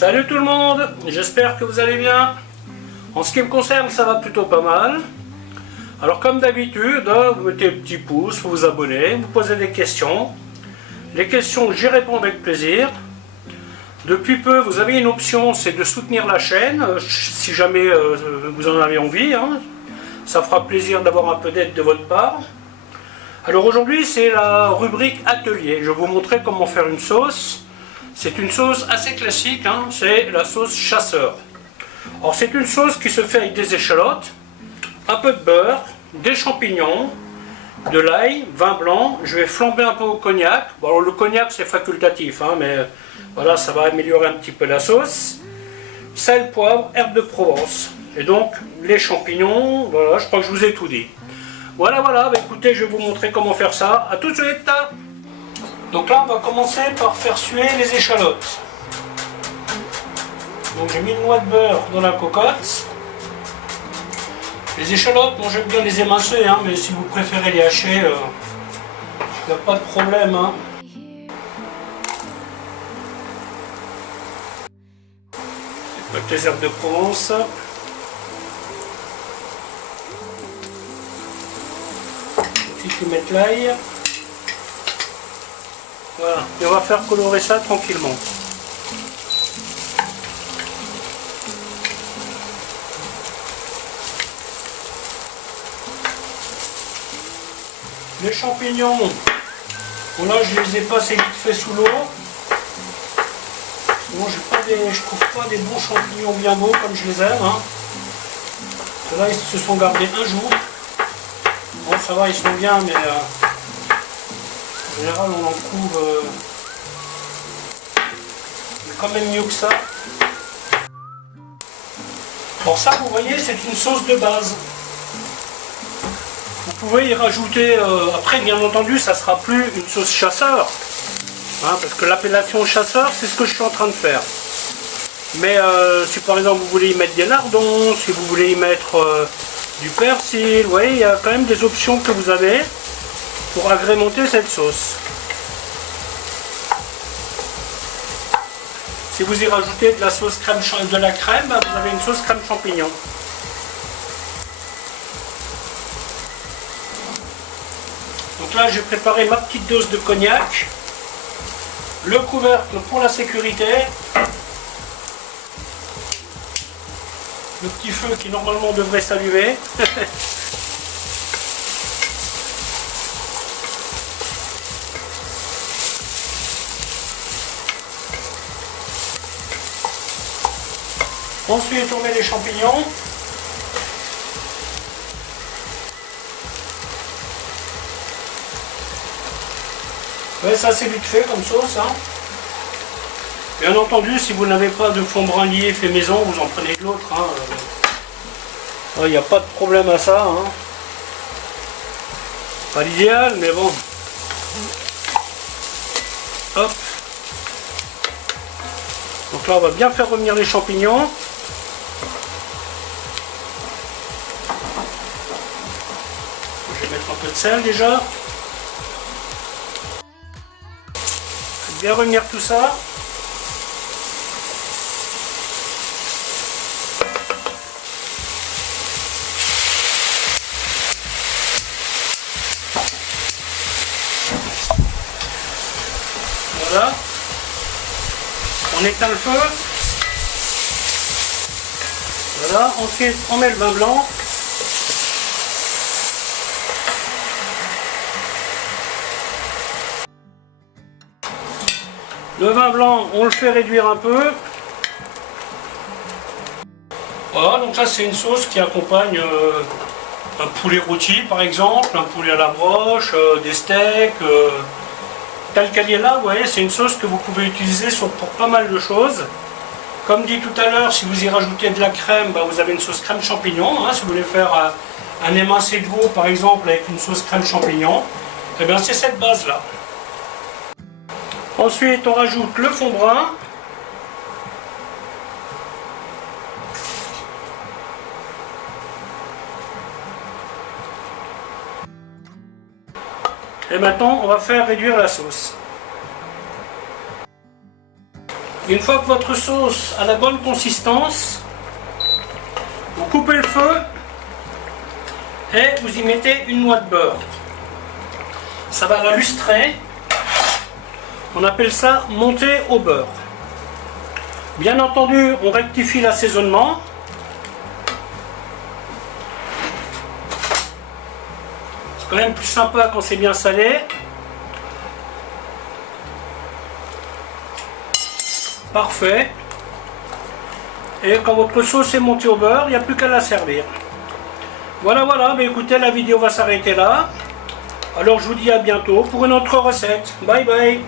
Salut tout le monde, j'espère que vous allez bien. En ce qui me concerne, ça va plutôt pas mal. Alors comme d'habitude, vous mettez un petit pouce, vous vous abonnez, vous posez des questions. Les questions, j'y réponds avec plaisir. Depuis peu, vous avez une option, c'est de soutenir la chaîne, si jamais vous en avez envie. Ça fera plaisir d'avoir un peu d'aide de votre part. Alors aujourd'hui, c'est la rubrique atelier. Je vais vous montrer comment faire une sauce. C'est une sauce assez classique, c'est la sauce chasseur. Alors c'est une sauce qui se fait avec des échalotes, un peu de beurre, des champignons, de l'ail, vin blanc. Je vais flamber un peu au cognac. Bon, alors le cognac c'est facultatif, mais voilà, ça va améliorer un petit peu la sauce. Sel, poivre, herbes de Provence. Et donc les champignons, voilà, je crois que je vous ai tout dit. Voilà, écoutez, je vais vous montrer comment faire ça. A tout de suite. Donc là, on va commencer par faire suer les échalotes. Donc j'ai mis une noix de beurre dans la cocotte. Les échalotes, moi j'aime bien les émincer, mais si vous préférez les hacher, il n'y a pas de problème. Avec les herbes de Provence. Ensuite, vous mettez l'ail. Voilà, et on va faire colorer ça tranquillement. Les champignons, bon là je les ai passés vite fait sous l'eau. Bon, je trouve pas des bons champignons bien beaux comme je les aime. Là ils se sont gardés un jour. Bon ça va, ils sont bien, mais en général on en trouve quand même mieux que ça. Alors ça, vous voyez, c'est une sauce de base. Vous pouvez y rajouter, après bien entendu ça sera plus une sauce chasseur, parce que l'appellation chasseur c'est ce que je suis en train de faire. Mais si par exemple vous voulez y mettre des lardons, si vous voulez y mettre du persil, vous voyez, il y a quand même des options que vous avez pour agrémenter cette sauce. Si vous y rajoutez de la sauce crème, de la crème, vous avez une sauce crème champignon. Donc là, j'ai préparé ma petite dose de cognac, le couvercle pour la sécurité, le petit feu qui normalement devrait s'allumer. Ensuite, on met les champignons. Ouais, ça c'est vite fait comme sauce. Bien entendu, si vous n'avez pas de fond brun lié fait maison, vous en prenez de l'autre. Il n'y a pas de problème à ça. Pas l'idéal, mais bon. Hop. Donc là, on va bien faire revenir les champignons. Je vais mettre un peu de sel déjà. Bien revenir tout ça. Voilà. On éteint le feu. Voilà. Ensuite, on met le vin blanc. Le vin blanc, on le fait réduire un peu. Voilà, donc ça c'est une sauce qui accompagne un poulet rôti par exemple, un poulet à la broche, des steaks. Tel qu'elle est là, vous voyez, c'est une sauce que vous pouvez utiliser pour pas mal de choses. Comme dit tout à l'heure, si vous y rajoutez de la crème, vous avez une sauce crème champignon. Si vous voulez faire un émincé de veau par exemple avec une sauce crème champignon, et bien c'est cette base là. Ensuite, on rajoute le fond brun. Et maintenant, on va faire réduire la sauce. Une fois que votre sauce a la bonne consistance, vous coupez le feu et vous y mettez une noix de beurre. Ça va la lustrer. On appelle ça monter au beurre. Bien entendu, on rectifie l'assaisonnement. C'est quand même plus sympa quand c'est bien salé. Parfait. Et quand votre sauce est montée au beurre, il n'y a plus qu'à la servir. Voilà, mais écoutez, la vidéo va s'arrêter là. Alors je vous dis à bientôt pour une autre recette. Bye bye.